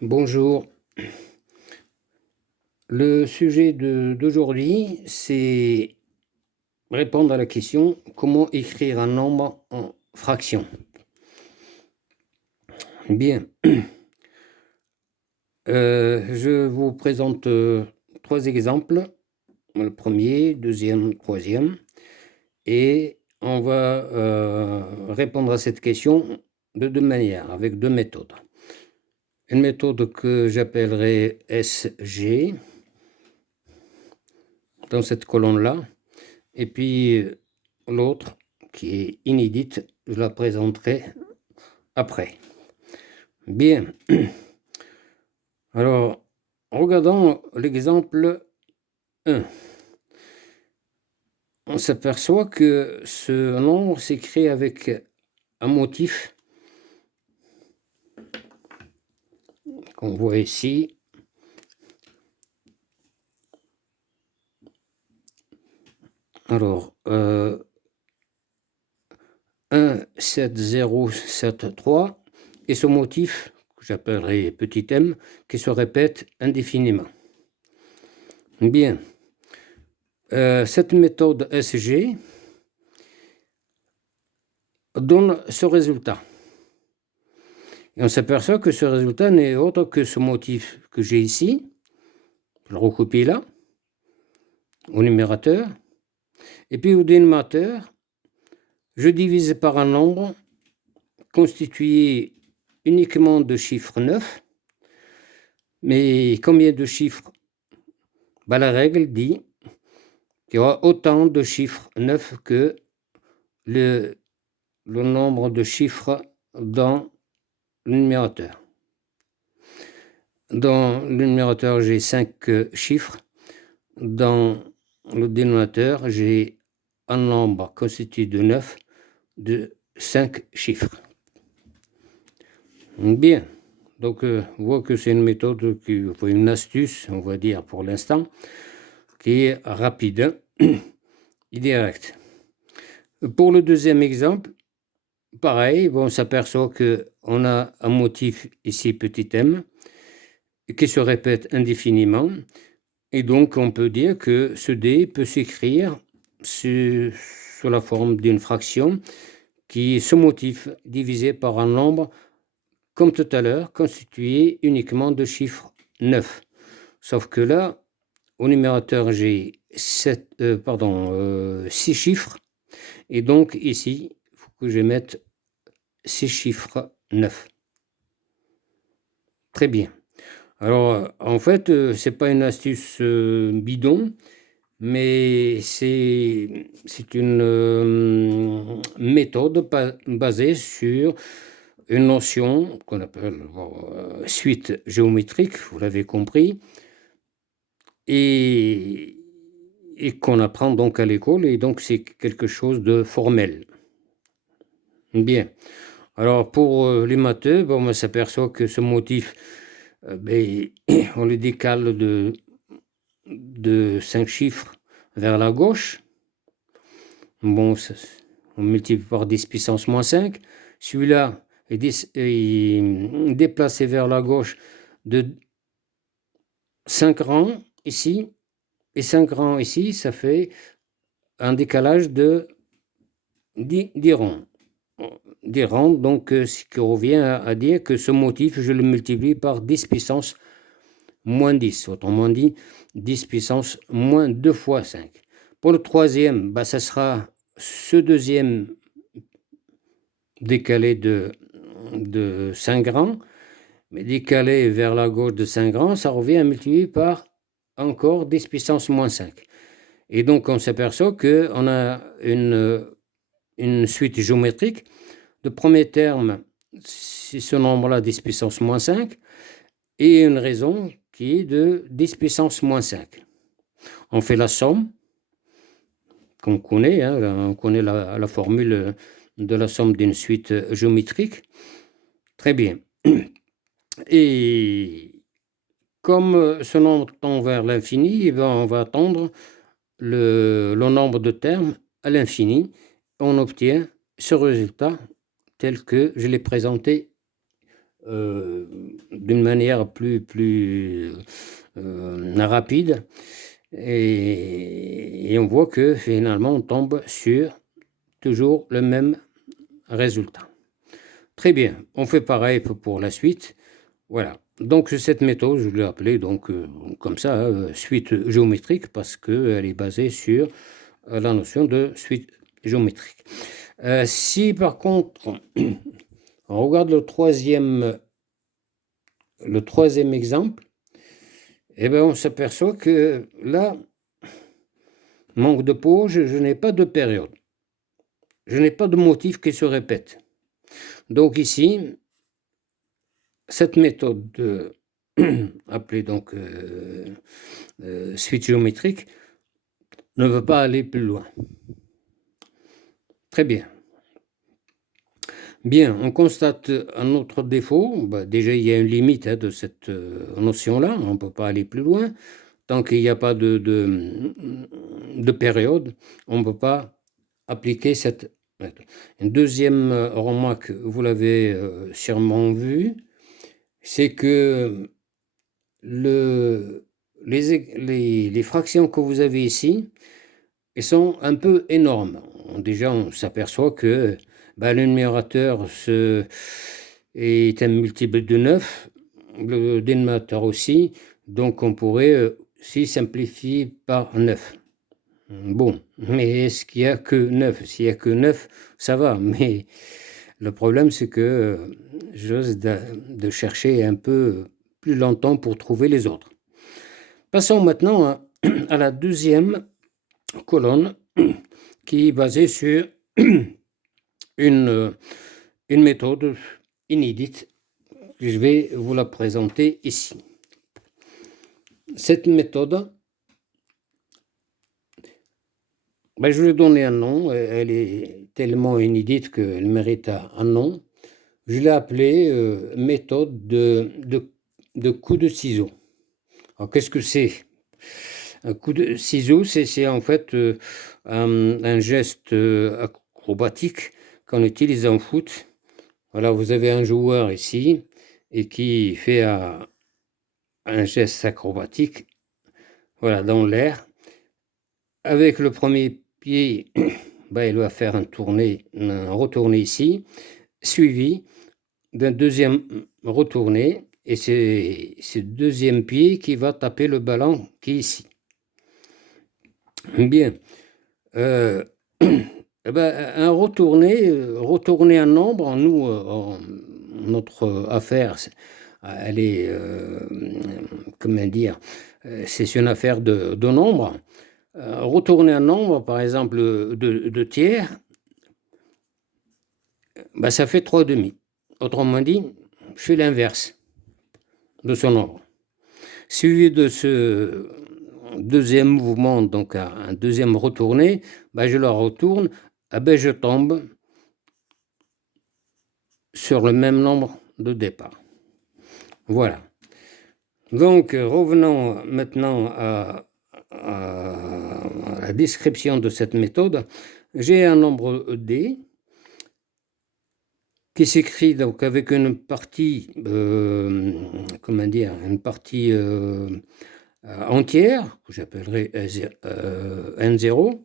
Bonjour. Le sujet d'aujourd'hui, c'est répondre à la question comment écrire un nombre en fractions. Bien. Je vous présente trois exemples. Le premier, deuxième, troisième. Et on va répondre à cette question de deux manières, avec deux méthodes. Une méthode que j'appellerai SG, dans cette colonne-là. Et puis l'autre, qui est inédite, je la présenterai après. Bien. Alors, regardons l'exemple 1. On s'aperçoit que ce nombre s'écrit avec un motif qu'on voit ici. Alors, 17073 et ce motif que j'appellerai petit m qui se répète indéfiniment. Bien. Cette méthode SG donne ce résultat. Et on s'aperçoit que ce résultat n'est autre que ce motif que j'ai ici. Je le recopie là, au numérateur. Et puis au dénominateur, je divise par un nombre constitué uniquement de chiffres 9. Mais combien de chiffres? La règle dit qu'il y aura autant de chiffres 9 que le nombre de chiffres dans le numérateur. Dans le numérateur, j'ai 5 chiffres. Dans le dénominateur, j'ai un nombre constitué de 9 de 5 chiffres. Bien. Donc, on voit que c'est une méthode, une astuce, on va dire pour l'instant, qui est rapide et directe. Pour le deuxième exemple, pareil, on s'aperçoit qu'on a un motif ici, petit m, qui se répète indéfiniment. Et donc, on peut dire que ce D peut s'écrire sous la forme d'une fraction qui est ce motif divisé par un nombre, comme tout à l'heure, constitué uniquement de chiffres 9. Sauf que là, au numérateur, j'ai 6 chiffres. Et donc, ici, il faut que je mette 6 chiffres 9. Très bien. Alors, en fait, ce n'est pas une astuce bidon, mais c'est une méthode basée sur une notion qu'on appelle suite géométrique, vous l'avez compris, et qu'on apprend donc à l'école, et donc c'est quelque chose de formel. Bien. Alors, pour les matheux, on s'aperçoit que ce motif, on le décale de 5 chiffres vers la gauche. Bon, on multiplie par 10 puissance moins 5. Celui-là est déplacé vers la gauche de 5 rangs ici. Et 5 rangs ici, ça fait un décalage de 10 rangs. 10 rangs, donc ce qui revient à dire que ce motif, je le multiplie par 10 puissance moins 10. Autrement dit, 10 puissance moins 2 fois 5. Pour le troisième, ça sera ce deuxième décalé de 5 rangs, mais décalé vers la gauche de 5 rangs, ça revient à multiplier par encore 10 puissance moins 5. Et donc, on s'aperçoit qu'on a une suite géométrique. Le premier terme, c'est ce nombre-là, 10 puissance moins 5, et une raison qui est de 10 puissance moins 5. On fait la somme qu'on connaît, on connaît la formule de la somme d'une suite géométrique. Très bien. Et comme ce nombre tend vers l'infini, on va attendre le nombre de termes à l'infini. On obtient ce résultat tel que je l'ai présenté d'une manière plus rapide. Et on voit que finalement, on tombe sur toujours le même résultat. Très bien, on fait pareil pour la suite. Voilà, donc cette méthode, je l'ai appelée donc, comme ça, suite géométrique, parce qu'elle est basée sur la notion de suite géométrique. Si par contre, on regarde le troisième exemple, eh bien, on s'aperçoit que là, manque de pause, je n'ai pas de période. Je n'ai pas de motif qui se répète. Donc ici, cette méthode appelée donc suite géométrique ne veut pas aller plus loin. Très bien. Bien, on constate un autre défaut. Déjà, il y a une limite de cette notion-là. On ne peut pas aller plus loin. Tant qu'il n'y a pas de période, on ne peut pas appliquer cette méthode. Une deuxième remarque, vous l'avez sûrement vu, c'est que les fractions que vous avez ici, elles sont un peu énormes. Déjà, on s'aperçoit que le numérateur est un multiple de 9, le dénominateur aussi, donc on pourrait aussi simplifier par 9. Bon, mais est-ce qu'il n'y a que 9? S'il n'y a que 9, ça va, mais le problème c'est que j'ose de chercher un peu plus longtemps pour trouver les autres. Passons maintenant à la deuxième colonne qui est basée sur une méthode inédite. Je vais vous la présenter ici. Cette méthode, je lui ai donné un nom. Elle est tellement inédite qu'elle mérite un nom. Je l'ai appelée méthode de coup de ciseau. Alors, qu'est-ce que c'est? Un coup de ciseau, c'est en fait un geste acrobatique qu'on utilise en foot. Voilà, vous avez un joueur ici et qui fait un geste acrobatique, voilà, dans l'air. Avec le premier pied, il va faire un retourné ici, suivi d'un deuxième retourné, et c'est ce deuxième pied qui va taper le ballon qui est ici. Bien. Un retourner un nombre, nous, notre affaire, elle est, comment dire, c'est une affaire de nombre. Retourner un nombre, par exemple, de tiers, ça fait 3 demi. Autrement dit, je fais l'inverse de ce nombre. Suivi de ce deuxième mouvement, donc un deuxième retourné, je le retourne, je tombe sur le même nombre de départ. Voilà. Donc, revenons maintenant à la description de cette méthode. J'ai un nombre D qui s'écrit donc avec une partie, une partie entière, que j'appellerai N0,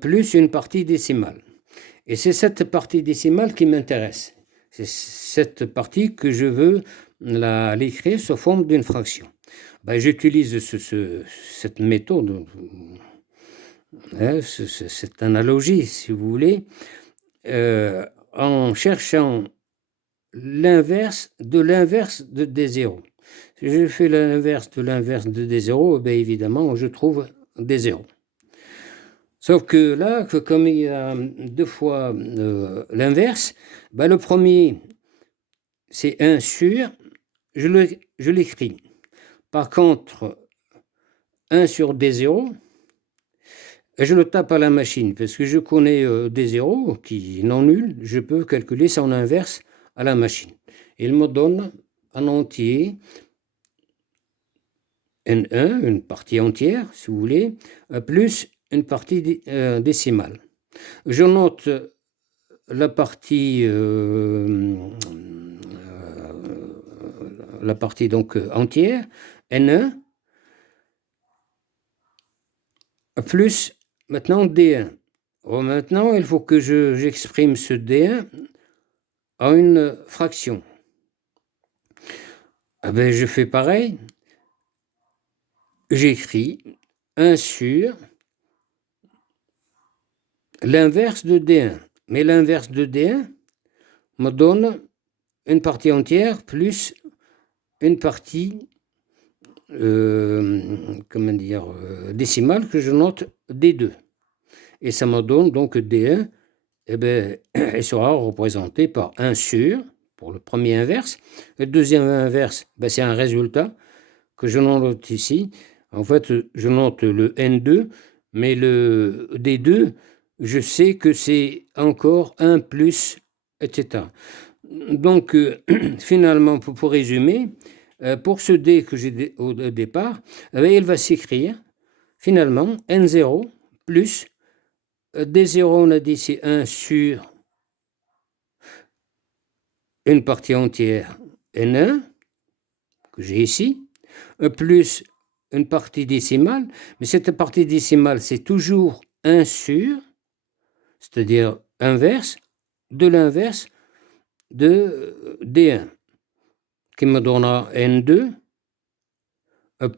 plus une partie décimale. Et c'est cette partie décimale qui m'intéresse. C'est cette partie que je veux l'écrire sous forme d'une fraction. J'utilise cette méthode, cette analogie, si vous voulez, en cherchant l'inverse de D0. Si je fais l'inverse de D0, évidemment, je trouve D0. Sauf que là, comme il y a deux fois l'inverse, le premier, c'est 1 sur, je l'écris. Par contre, 1 sur D0, je le tape à la machine, parce que je connais D0, qui est non nul, je peux calculer son inverse à la machine. Il me donne en entier N1, une partie entière, si vous voulez, plus une partie décimale. Je note la partie la partie donc entière, N1, plus maintenant D1. Bon, maintenant, il faut que j'exprime ce D1 en une fraction. Ah ben, je fais pareil. J'écris 1 sur l'inverse de D1. Mais l'inverse de D1 me donne une partie entière plus une partie décimale que je note D2. Et ça me donne donc D1, eh ben, elle sera représentée par 1 sur, pour le premier inverse. Le deuxième inverse, ben, c'est un résultat que je note ici. En fait, je note le N2, mais le D2, je sais que c'est encore 1 plus, etc. Donc, finalement, pour résumer, pour ce D que j'ai au départ, il va s'écrire finalement N0 plus D0, on a dit c'est 1 sur une partie entière N1, que j'ai ici, plus une partie décimale, mais cette partie décimale, c'est toujours 1 sur, c'est-à-dire inverse, de l'inverse de D1, qui me donnera N2,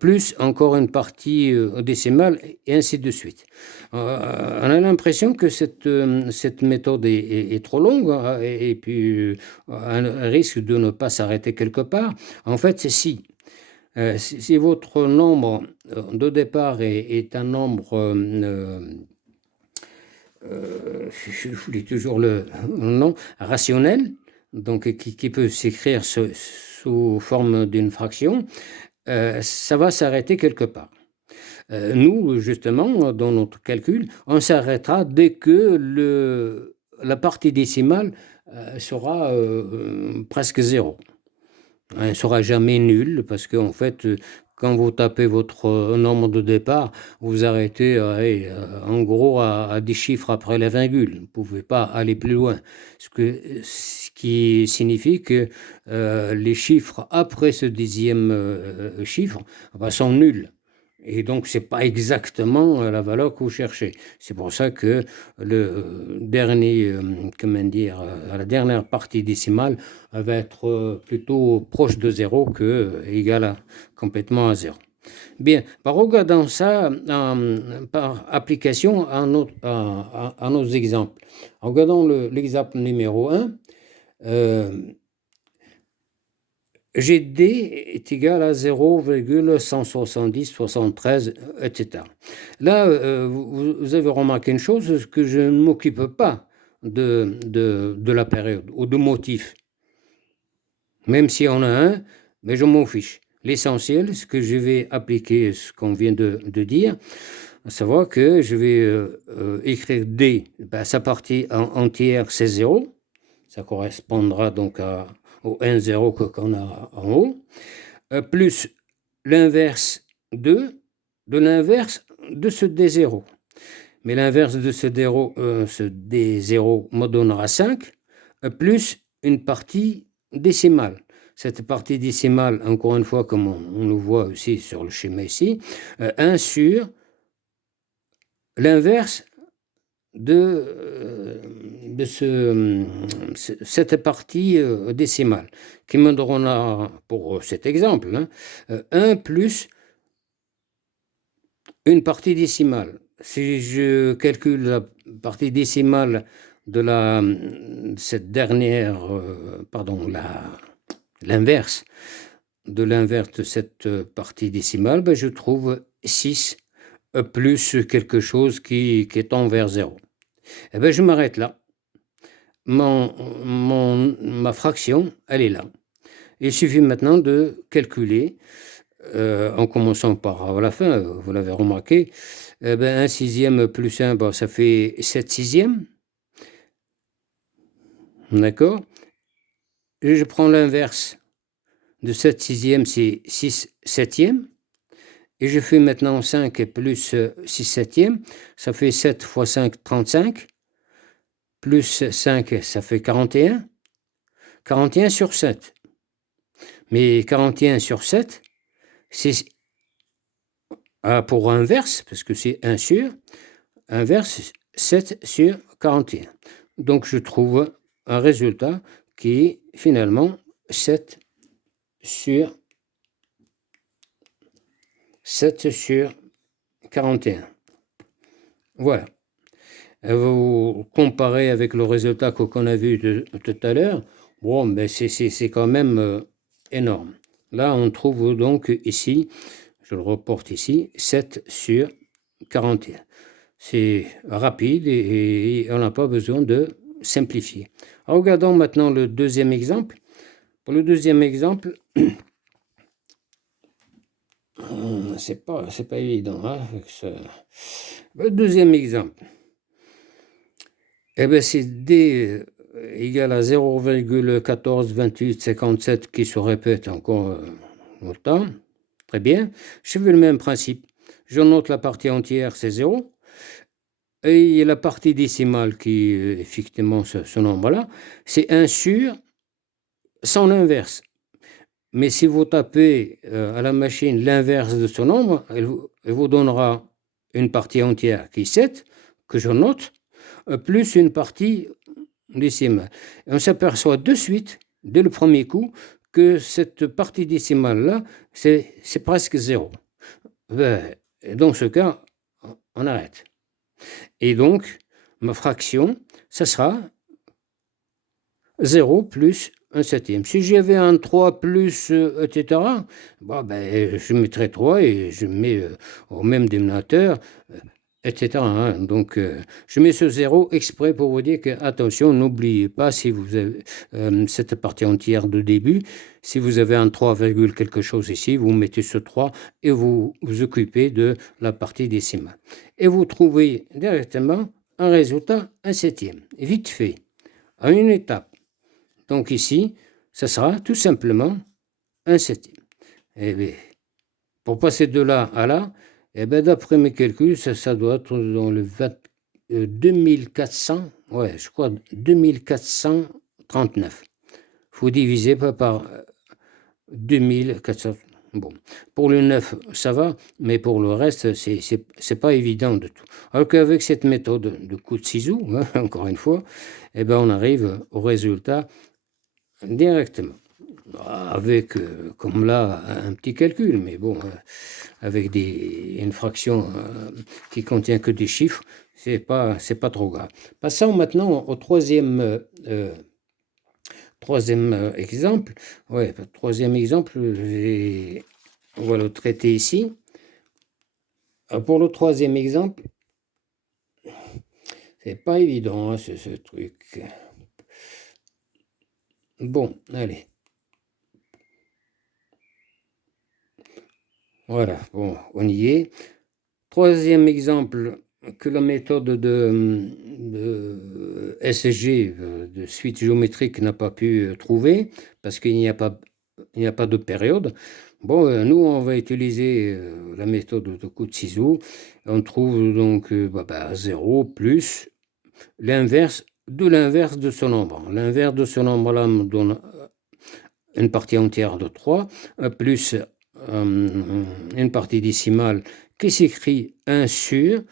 plus encore une partie décimale, et ainsi de suite. On a l'impression que cette méthode est trop longue, hein, et puis un risque de ne pas s'arrêter quelque part. En fait, c'est si votre nombre de départ est un nombre, j'oublie toujours le nom, rationnel, donc qui peut s'écrire sous forme d'une fraction, ça va s'arrêter quelque part. Nous, justement, dans notre calcul, on s'arrêtera dès que la partie décimale sera presque 0. Elle ne sera jamais nulle parce qu'en fait, quand vous tapez votre nombre de départ, vous arrêtez en gros à 10 chiffres après la virgule. Vous ne pouvez pas aller plus loin. Ce qui signifie que les chiffres après ce 10e chiffre sont nuls. Et donc, ce n'est pas exactement la valeur que vous cherchez. C'est pour ça que le dernier, la dernière partie décimale va être plutôt proche de 0 que égale complètement à 0. Bien, regardons ça par application à nos exemples. Regardons l'exemple numéro 1. GD est égal à 0,17073, etc. Là, vous avez remarqué une chose, que je ne m'occupe pas de la période ou de motif. Même si on a un, mais je m'en fiche. L'essentiel, c'est que je vais appliquer ce qu'on vient de dire, à savoir que je vais écrire D, sa partie entière, c'est 0. Ça correspondra donc au N0 qu'on a en haut, plus l'inverse de l'inverse de ce D0. Mais l'inverse de ce D0 me donnera 5, plus une partie décimale. Cette partie décimale, encore une fois, comme on le voit aussi sur le schéma ici, 1 sur l'inverse de cette partie décimale, qui me donnera, pour cet exemple, 1 plus une partie décimale. Si je calcule la partie décimale de cette dernière, l'inverse de cette partie décimale, je trouve 6 plus quelque chose qui tend vers 0. Je m'arrête là. Ma fraction, elle est là. Il suffit maintenant de calculer, en commençant par la fin, vous l'avez remarqué, 1 sixième plus 1, ça fait 7 sixièmes. D'accord? Et je prends l'inverse de 7 sixièmes, c'est 6 septièmes. Et je fais maintenant 5 plus 6 septièmes, ça fait 7 fois 5, 35. Plus 5, ça fait 41. 41 sur 7. Mais 41 sur 7, c'est pour inverse, parce que c'est 1 sur, inverse 7 sur 41. Donc, je trouve un résultat qui est finalement 7 sur 41. Voilà. Vous comparez avec le résultat qu'on a vu tout à l'heure, bon, ben c'est quand même énorme. Là, on trouve donc ici, je le reporte ici, 7 sur 41. C'est rapide et on n'a pas besoin de simplifier. Alors, regardons maintenant le deuxième exemple. Pour le deuxième exemple, c'est pas évident. Hein, le deuxième exemple, eh bien, c'est D égale à 0,142857 qui se répète encore autant. Très bien. Je fais le même principe. Je note la partie entière, c'est 0. Et la partie décimale qui est effectivement ce nombre-là, c'est 1 sur son inverse. Mais si vous tapez à la machine l'inverse de ce nombre, elle vous donnera une partie entière qui est 7, que je note, plus une partie décimale. Et on s'aperçoit de suite, dès le premier coup, que cette partie décimale-là, c'est presque 0. Dans ce cas, on arrête. Et donc, ma fraction, ça sera 0 plus 1/7. Si j'avais un 3 plus, etc., je mettrais 3 et je mets au même dénominateur, etc. Hein. Donc, je mets ce 0 exprès pour vous dire que, attention, n'oubliez pas, si vous avez cette partie entière de début, si vous avez un 3, quelque chose ici, vous mettez ce 3 et vous vous occupez de la partie décimale. Et vous trouvez directement un résultat 1/7. Vite fait, à une étape. Donc ici, ça sera tout simplement 1/7. Et bien, pour passer de là à là, d'après mes calculs, ça doit être dans le 2400, je crois 2439. Il faut diviser par 2400. Bon, pour le 9, ça va, mais pour le reste, c'est pas évident de tout. Alors qu'avec cette méthode de coup de ciseau, encore une fois, on arrive au résultat directement. Avec, comme là, un petit calcul, mais bon, avec une fraction qui contient que des chiffres, c'est pas trop grave. Passons maintenant au troisième exemple. Troisième exemple, on va le traiter ici. Pour le troisième exemple, c'est pas évident, hein, ce truc. Bon, allez. Voilà, bon, on y est. Troisième exemple que la méthode de SG, de suite géométrique, n'a pas pu trouver, parce qu'il n'y a pas de période. Bon, nous, on va utiliser la méthode de coup de ciseau. On trouve donc 0 plus l'inverse de ce nombre. L'inverse de ce nombre-là me donne une partie entière de 3, plus une partie décimale qui s'écrit 1 sur,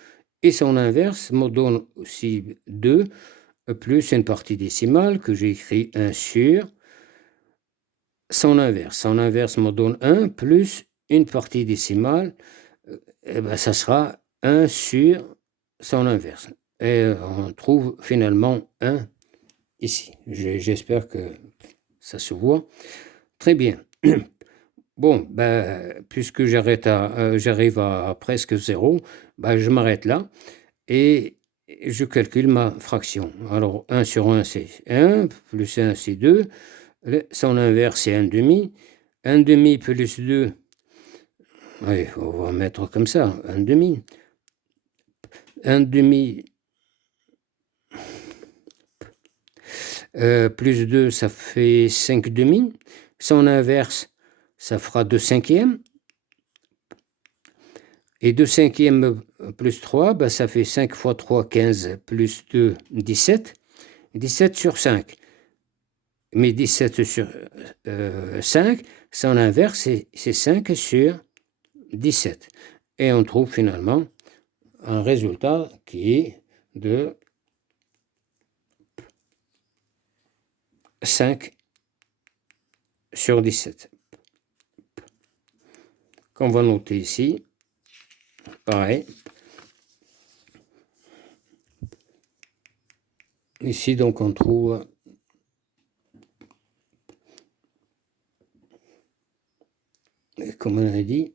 et son inverse me donne aussi 2, plus une partie décimale que j'ai écrit 1 sur, son inverse. Son inverse me donne 1, plus une partie décimale, ça sera 1 sur son inverse. Et on trouve finalement 1 ici. J'espère que ça se voit. Très bien. Bon, puisque j'arrive à presque 0, je m'arrête là et je calcule ma fraction. Alors, 1 sur 1, c'est 1, plus 1, c'est 2. Son inverse, c'est 1 demi. 1 demi plus 2, on va mettre comme ça, 1 demi. 1 demi plus 2, ça fait 5 demi. Son inverse, ça fera 2 cinquièmes. Et 2 cinquièmes plus 3, ça fait 5 fois 3, 15, plus 2, 17. 17 sur 5. Mais 17 sur 5, son inverse, c'est 5 sur 17. Et on trouve finalement un résultat qui est de 5 sur 17. Qu'on va noter ici, pareil. Ici, donc, on trouve comme on a dit,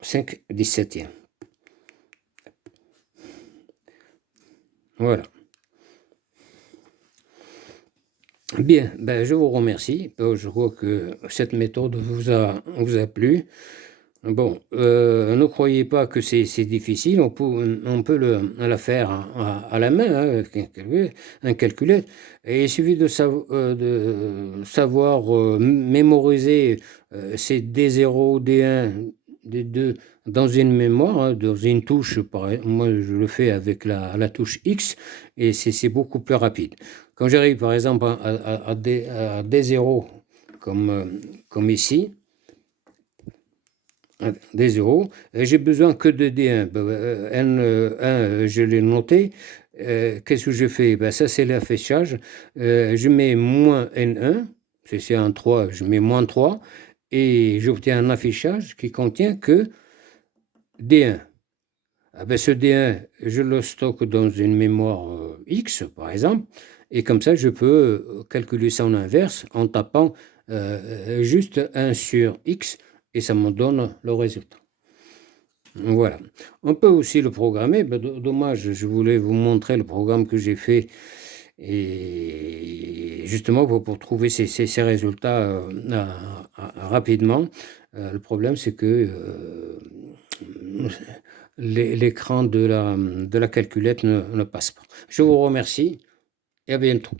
5 17e. Voilà. Bien, ben, je vous remercie. Je crois que cette méthode vous a plu. Bon, ne croyez pas que c'est difficile, on peut la faire à la main, hein, avec un calculette. Et il suffit de savoir mémoriser ces D0, D1, D2 dans une mémoire, hein, dans une touche. Moi, je le fais avec la touche X, et c'est beaucoup plus rapide. Quand j'arrive, par exemple, à D0, comme ici, des 0, j'ai besoin que de D1. N1, je l'ai noté. Qu'est-ce que je fais? Ça, c'est l'affichage. Je mets moins N1, c'est un 3, je mets moins 3, et j'obtiens un affichage qui contient que D1. Ce D1, je le stocke dans une mémoire X, par exemple, et comme ça, je peux calculer ça en inverse en tapant juste 1 sur X, et ça me donne le résultat. Voilà. On peut aussi le programmer. Dommage, je voulais vous montrer le programme que j'ai fait, et justement pour trouver ces résultats rapidement. Le problème, c'est que l'écran de la calculette ne passe pas. Je vous remercie et à bientôt.